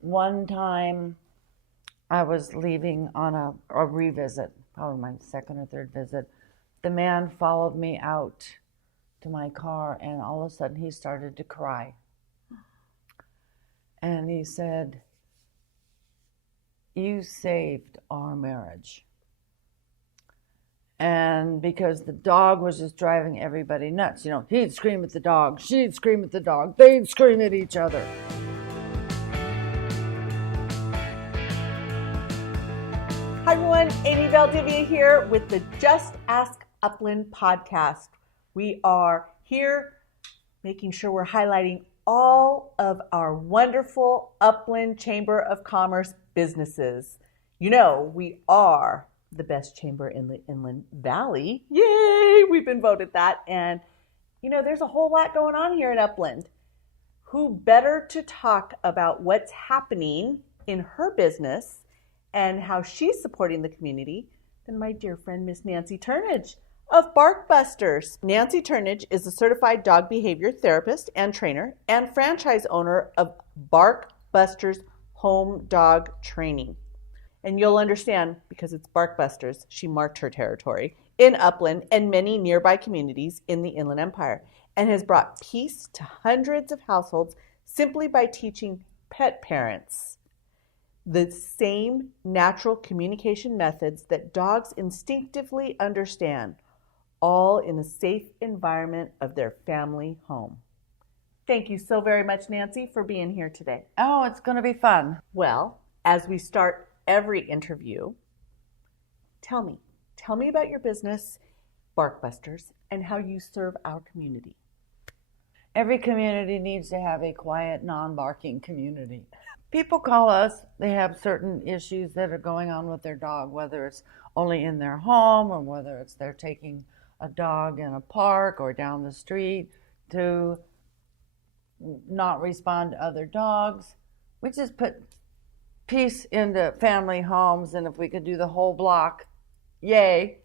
one time I was leaving on a revisit, probably my second or third visit. The man followed me out to my car, and all of a sudden he started to cry. And he said, "You saved our marriage." And because the dog was just driving everybody nuts. He'd scream at the dog, she'd scream at the dog, they'd scream at each other. Hi everyone, Amy Valdivia here with the Just Ask Upland Podcast. We are here making sure we're highlighting all of our wonderful Upland Chamber of Commerce businesses. We are the best chamber in the Inland Valley. Yay! We've been voted that. And, there's a whole lot going on here in Upland. Who better to talk about what's happening in her business and how she's supporting the community than my dear friend, Miss Nancy Turnage of Barkbusters. Nancy Turnage is a certified dog behavior therapist and trainer and franchise owner of Barkbusters Home Dog Training. And you'll understand, because it's Barkbusters, she marked her territory in Upland and many nearby communities in the Inland Empire, and has brought peace to hundreds of households simply by teaching pet parents the same natural communication methods that dogs instinctively understand, all in a safe environment of their family home. Thank you so very much, Nancy, for being here today. Oh, it's going to be fun. Well, as we start every interview, tell me about your business, Barkbusters, and how you serve our community. Every community needs to have a quiet, non-barking community. People call us, they have certain issues that are going on with their dog, whether it's only in their home or whether it's they're taking a dog in a park or down the street to not respond to other dogs. We just put peace into family homes, and if we could do the whole block, yay.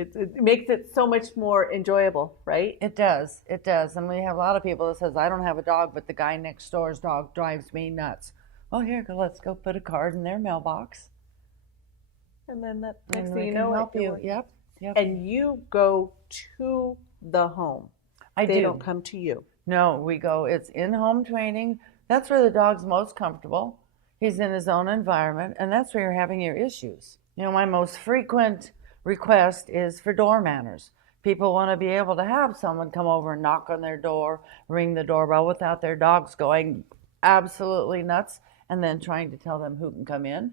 It makes it so much more enjoyable, right? It does. And we have a lot of people that says, I don't have a dog, but the guy next door's dog drives me nuts. Well, let's go put a card in their mailbox. And then that next thing you know, help you. Yep. And you go to the home. They don't come to you. No, we go. It's in-home training. That's where the dog's most comfortable. He's in his own environment, and that's where you're having your issues. My most frequent request is for door manners. People want to be able to have someone come over and knock on their door, ring the doorbell without their dogs going absolutely nuts and then trying to tell them who can come in,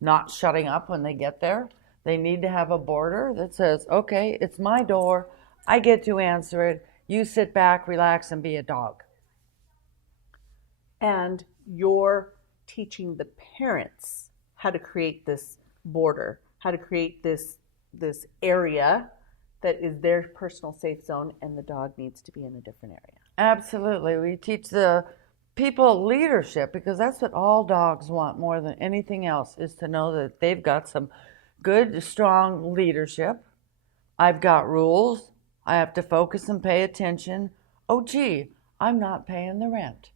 not shutting up when they get there. They need to have a border that says, okay, it's my door. I get to answer it. You sit back, relax, and be a dog. And you're teaching the parents how to create this border, how to create this area that is their personal safe zone, and the dog needs to be in a different area. Absolutely. We teach the people leadership, because that's what all dogs want more than anything else, is to know that they've got some good, strong leadership. I've got rules. I have to focus and pay attention. Oh, gee, I'm not paying the rent.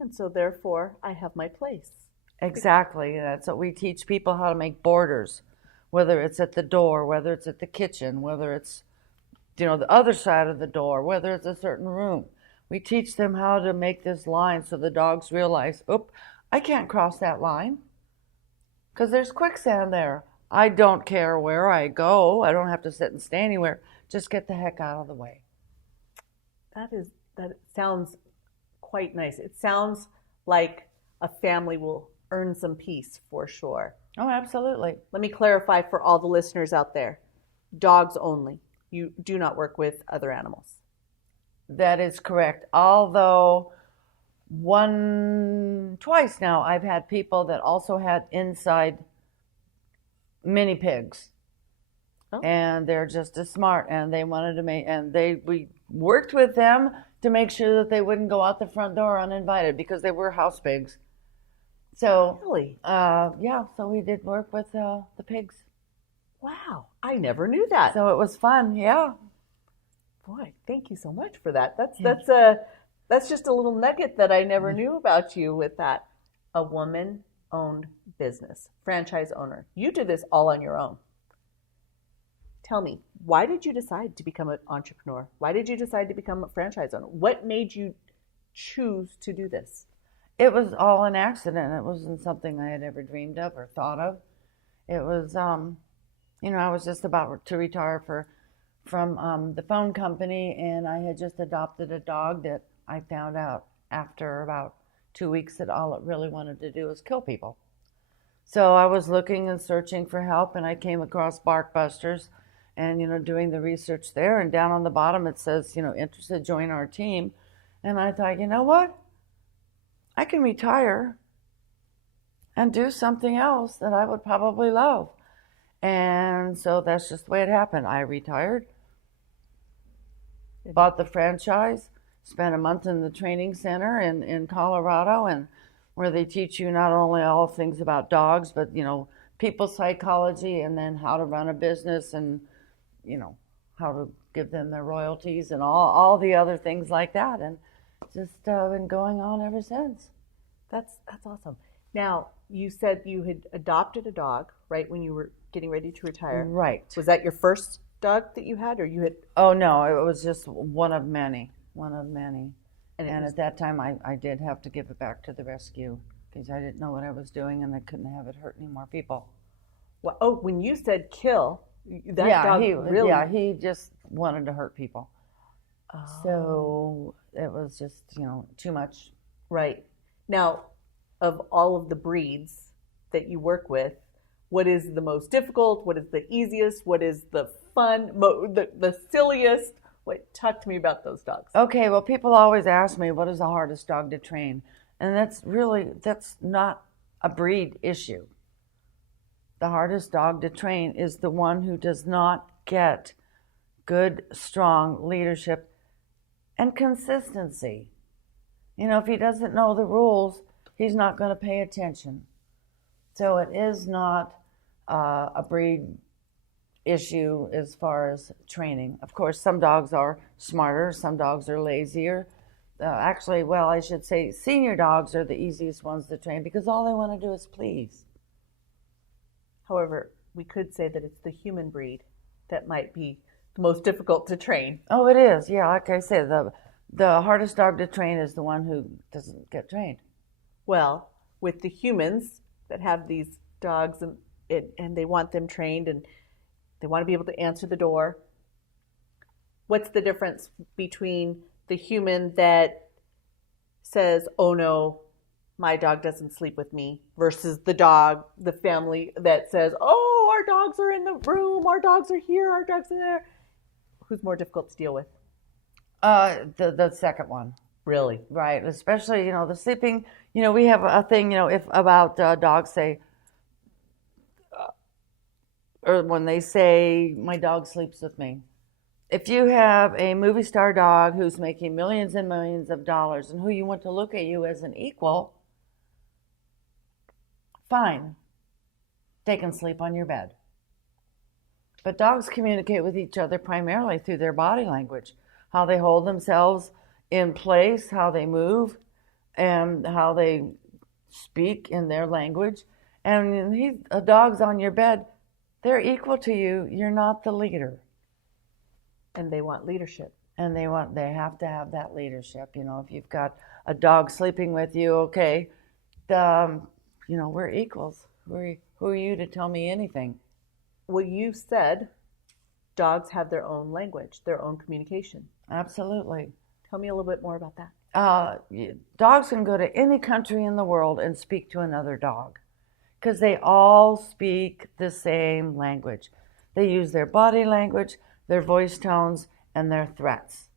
And so therefore, I have my place. Exactly. That's what we teach people, how to make borders, whether it's at the door, whether it's at the kitchen, whether it's, the other side of the door, whether it's a certain room. We teach them how to make this line so the dogs realize, I can't cross that line because there's quicksand there. I don't care where I go. I don't have to sit and stay anywhere. Just get the heck out of the way. That sounds quite nice. It sounds like a family will earn some peace for sure. Oh, absolutely. Let me clarify for all the listeners out there. Dogs only. You do not work with other animals. That is correct. Although twice now, I've had people that also had inside mini pigs. Oh. And they're just as smart, and they wanted to we worked with them to make sure that they wouldn't go out the front door uninvited, because they were house pigs. So, really? So we did work with the pigs. Wow, I never knew that. So it was fun, yeah. Boy, thank you so much for that. That's That's just a little nugget that I never knew about you with that. A woman-owned business, franchise owner. You did this all on your own. Tell me, why did you decide to become an entrepreneur? Why did you decide to become a franchise owner? What made you choose to do this? It was all an accident. It wasn't something I had ever dreamed of or thought of. It was, I was just about to retire from the phone company, and I had just adopted a dog that I found out after about 2 weeks that all it really wanted to do was kill people. So I was looking and searching for help, and I came across Barkbusters and, doing the research there. And down on the bottom it says, interested, join our team. And I thought, you know what? I can retire and do something else that I would probably love. And so that's just the way it happened. I retired, bought the franchise, spent a month in the training center in Colorado, and where they teach you not only all things about dogs, but, people psychology, and then how to run a business, and, how to give them their royalties and all the other things like that. And just been going on ever since. That's awesome. Now, you said you had adopted a dog, right, when you were getting ready to retire. Right. Was that your first dog that you had, or you had? Oh, no, it was just one of many. And at that time, I did have to give it back to the rescue because I didn't know what I was doing, and I couldn't have it hurt any more people. Well, when you said kill, dog really? Yeah, he just wanted to hurt people. Oh. So it was just, too much. Right. Now, of all of the breeds that you work with, what is the most difficult? What is the easiest? What is the fun? The silliest? Talk to me about those dogs. Okay, well, people always ask me, what is the hardest dog to train? And that's not a breed issue. The hardest dog to train is the one who does not get good, strong leadership and consistency. If he doesn't know the rules, he's not going to pay attention. So it is not a breed issue as far as training. Of course, some dogs are smarter, some dogs are lazier. I should say senior dogs are the easiest ones to train because all they want to do is please. However, we could say that it's the human breed that might be the most difficult to train. Oh, it is. Yeah, like I said, the hardest dog to train is the one who doesn't get trained. Well, with the humans that have these dogs and they want them trained and they want to be able to answer the door, what's the difference between the human that says, oh no, my dog doesn't sleep with me, versus the family that says, oh, our dogs are in the room, our dogs are here, our dogs are there? Who's more difficult to deal with? The second one. Really? Right. Especially, the sleeping, we have a thing, if about dogs say, or when they say, my dog sleeps with me. If you have a movie star dog who's making millions and millions of dollars and who you want to look at you as an equal, fine. They can sleep on your bed. But dogs communicate with each other primarily through their body language, how they hold themselves in place, how they move, and how they speak in their language. And a dog's on your bed, they're equal to you. You're not the leader. And they want leadership. And they have to have that leadership. If you've got a dog sleeping with you, okay, we're equals. Who are you to tell me anything? Well, you said dogs have their own language, their own communication. Absolutely. Tell me a little bit more about that. Dogs can go to any country in the world and speak to another dog because they all speak the same language. They use their body language, their voice tones, and their threats.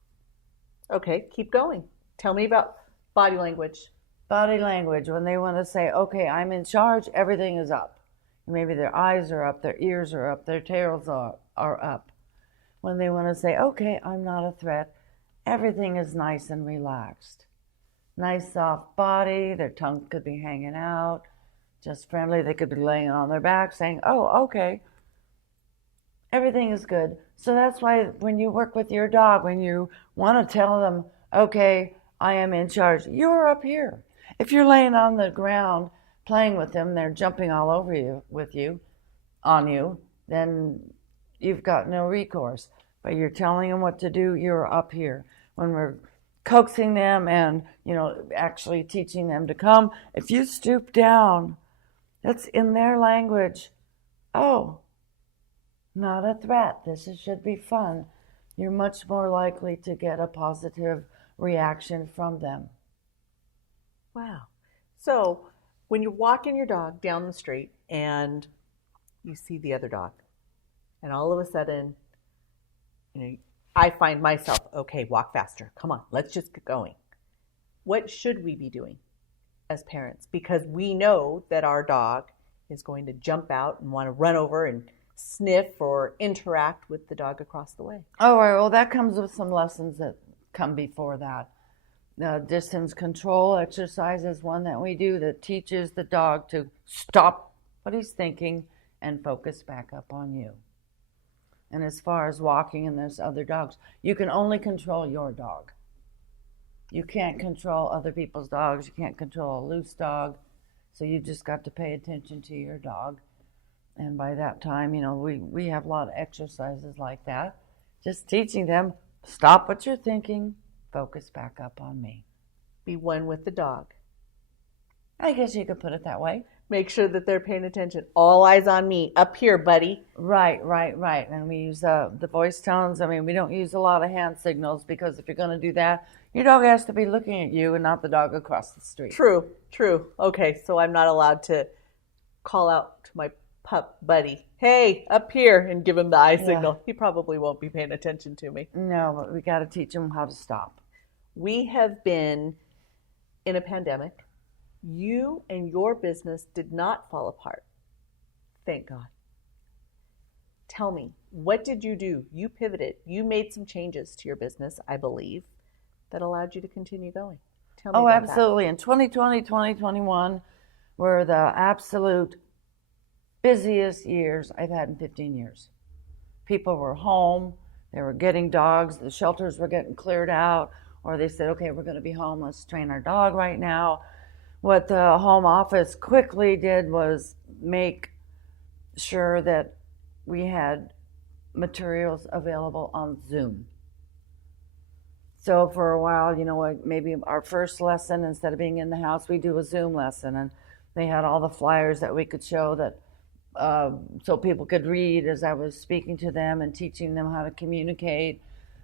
Okay, keep going. Tell me about body language. Body language, when they want to say, okay, I'm in charge, everything is up. Maybe their eyes are up, their ears are up, their tails are up. When they want to say, okay, I'm not a threat, everything is nice and relaxed. Nice soft body, their tongue could be hanging out, just friendly. They could be laying on their back saying, oh, okay, everything is good. So that's why when you work with your dog, when you want to tell them, okay, I am in charge. You're up here. If you're laying on the ground playing with them, they're jumping all over you, on you, then you've got no recourse. But you're telling them what to do, you're up here. When we're coaxing them and, actually teaching them to come, if you stoop down, that's in their language. Oh, not a threat. Should be fun. You're much more likely to get a positive reaction from them. Wow. So when you're walking your dog down the street and you see the other dog, and all of a sudden, I find myself, okay, walk faster. Come on, let's just get going. What should we be doing as parents? Because we know that our dog is going to jump out and want to run over and sniff or interact with the dog across the way. Oh, well, that comes with some lessons that come before that. Distance control exercise is one that we do that teaches the dog to stop what he's thinking and focus back up on you. And as far as walking and there's other dogs, you can only control your dog. You can't control other people's dogs. You can't control a loose dog. So you just got to pay attention to your dog. And by that time, we have a lot of exercises like that. Just teaching them, stop what you're thinking, focus back up on me. Be one with the dog. I guess you could put it that way. Make sure that they're paying attention. All eyes on me. Up here, buddy. Right. And we use the voice tones. We don't use a lot of hand signals because if you're going to do that, your dog has to be looking at you and not the dog across the street. True. Okay, so I'm not allowed to call out to my pup buddy, hey, up here, and give him the eye signal. He probably won't be paying attention to me. No, but we got to teach him how to stop. We have been in a pandemic. You and your business did not fall apart. Thank God. Tell me, what did you do? You pivoted. You made some changes to your business, I believe, that allowed you to continue going. Tell me about absolutely. In 2020, 2021 were the absolute busiest years I've had in 15 years. People were home. They were getting dogs. The shelters were getting cleared out. Or they said, okay, we're going to be home. Let's train our dog right now. What the home office quickly did was make sure that we had materials available on Zoom. So for a while, maybe our first lesson, instead of being in the house, we do a Zoom lesson. And they had all the flyers that we could show that so people could read as I was speaking to them and teaching them how to communicate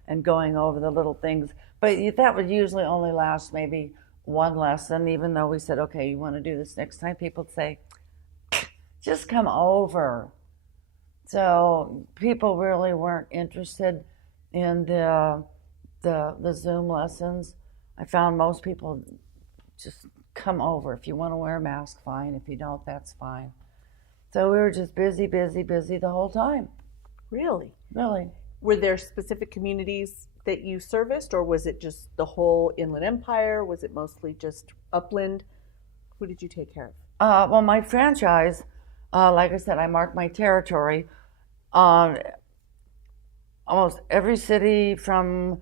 and going over the little things. But that would usually only last maybe one lesson, even though we said, okay, you want to do this next time? People would say, just come over. So people really weren't interested in the Zoom lessons. I found most people just come over. If you want to wear a mask, fine. If you don't, that's fine. So we were just busy the whole time. Really? Really. Were there specific communities that you serviced, or was it just the whole Inland Empire? Was it mostly just Upland? Who did you take care of? Well, my franchise, like I said, I marked my territory on almost every city from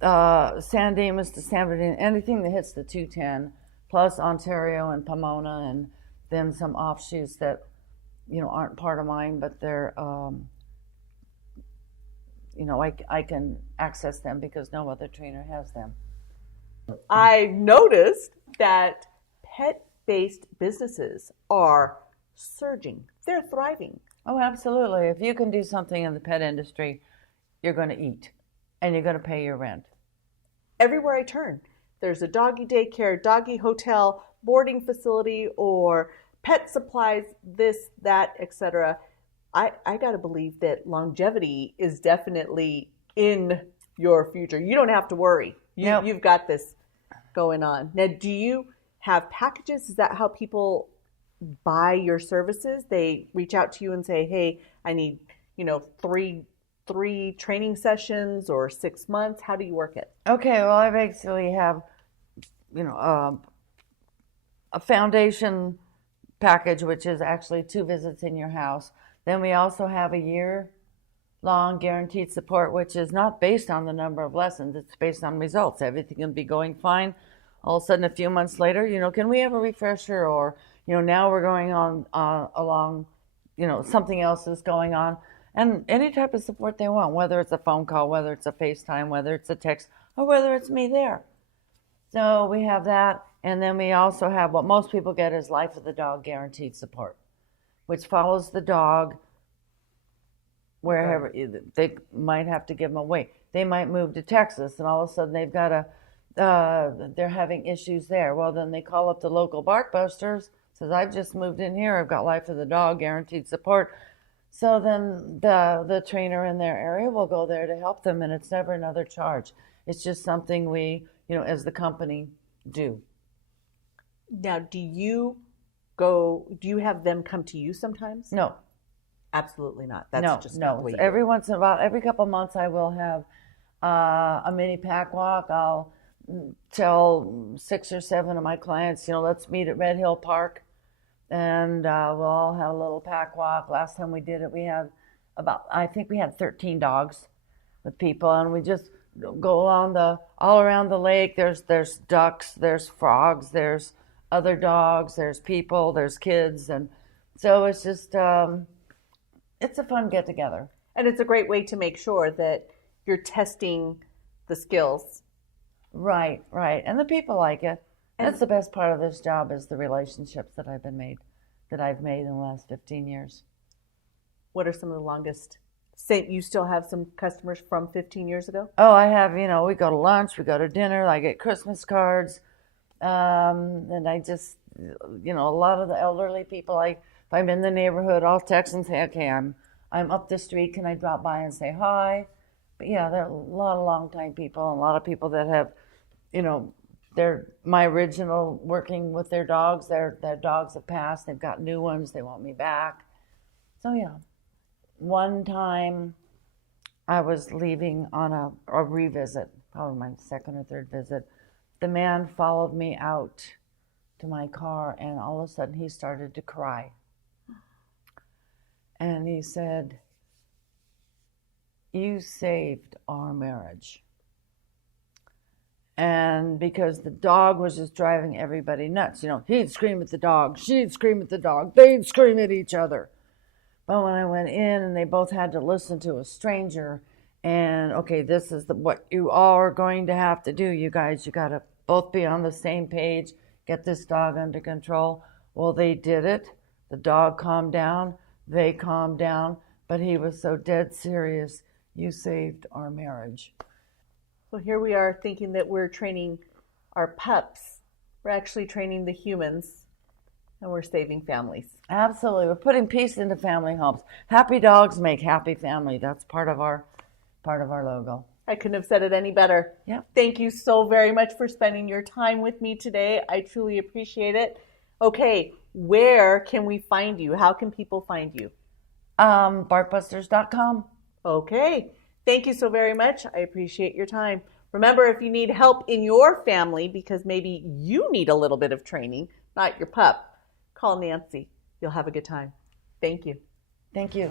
San Amos to San Bernardino, anything that hits the 210, plus Ontario and Pomona, and then some offshoots that aren't part of mine, but they're I can access them because no other trainer has them. I noticed that pet-based businesses are surging. They're thriving. Oh, absolutely. If you can do something in the pet industry, you're going to eat and you're going to pay your rent. Everywhere I turn, there's a doggy daycare, doggy hotel, boarding facility, or pet supplies, this, that, etc. I got to believe that longevity is definitely in your future. You don't have to worry. You've got this going on. Now, do you have packages? Is that how people buy your services? They reach out to you and say, hey, I need, three training sessions or 6 months. How do you work it? Okay, well, I basically have, a foundation package, which is actually 2 visits in your house. Then we also have a year lifelong guaranteed support, which is not based on the number of lessons. It's based on results. Everything can be going fine. All of a sudden, a few months later, can we have a refresher? Or, now we're going on along, something else is going on. And any type of support they want, whether it's a phone call, whether it's a FaceTime, whether it's a text, or whether it's me there. So we have that. And then we also have what most people get is Life of the Dog guaranteed support, which follows the dog wherever. They might have to give them away. They might move to Texas, and all of a sudden they've got they're having issues there. Well, then they call up the local bark busters, says, I've just moved in here, I've got Life of the Dog guaranteed support. So then the trainer in their area will go there to help them, and it's never another charge. It's just something we, as the company, do. Now, do you have them come to you sometimes? No. Absolutely not. That's just not the way you Every once in a while, every couple of months, I will have a mini pack walk. I'll tell 6 or 7 of my clients, let's meet at Red Hill Park, and we'll all have a little pack walk. Last time we did it, we had I think we had 13 dogs with people, and we just go all around the lake. There's ducks, there's frogs, there's other dogs, there's people, there's kids, and so it's just it's a fun get together. And it's a great way to make sure that you're testing the skills. Right. And the people like it. That's the best part of this job, is the relationships that I've made in the last 15 years. What are some of the longest? Say you still have some customers from 15 years ago? Oh, I have, we go to lunch, we go to dinner, I get Christmas cards. And I just, a lot of the elderly people, if I'm in the neighborhood, I'll text and say, okay, I'm up the street, can I drop by and say hi? But yeah, there are a lot of long-time people, and a lot of people that have, they're my original working with their dogs. Their dogs have passed, they've got new ones, they want me back. So yeah, one time I was leaving on a revisit, probably my second or third visit. The man followed me out to my car, and all of a sudden he started to cry. And he said, you saved our marriage. And because the dog was just driving everybody nuts. He'd scream at the dog, she'd scream at the dog, they'd scream at each other. But when I went in and they both had to listen to a stranger, and okay, this is what you all are going to have to do, you guys. You got to both be on the same page, get this dog under control. Well, they did it. The dog calmed down, they calmed down, but he was so dead serious. You saved our marriage. So here we are thinking that we're training our pups. We're actually training the humans, and we're saving families. Absolutely. We're putting peace into family homes. Happy dogs make happy family. That's part of our logo. I couldn't have said it any better. Yeah. Thank you so very much for spending your time with me today. I truly appreciate it. Okay, where can we find you? How can people find you? Barkbusters.com. Okay. Thank you so very much. I appreciate your time. Remember, if you need help in your family, because maybe you need a little bit of training, not your pup, call Nancy. You'll have a good time. Thank you. Thank you.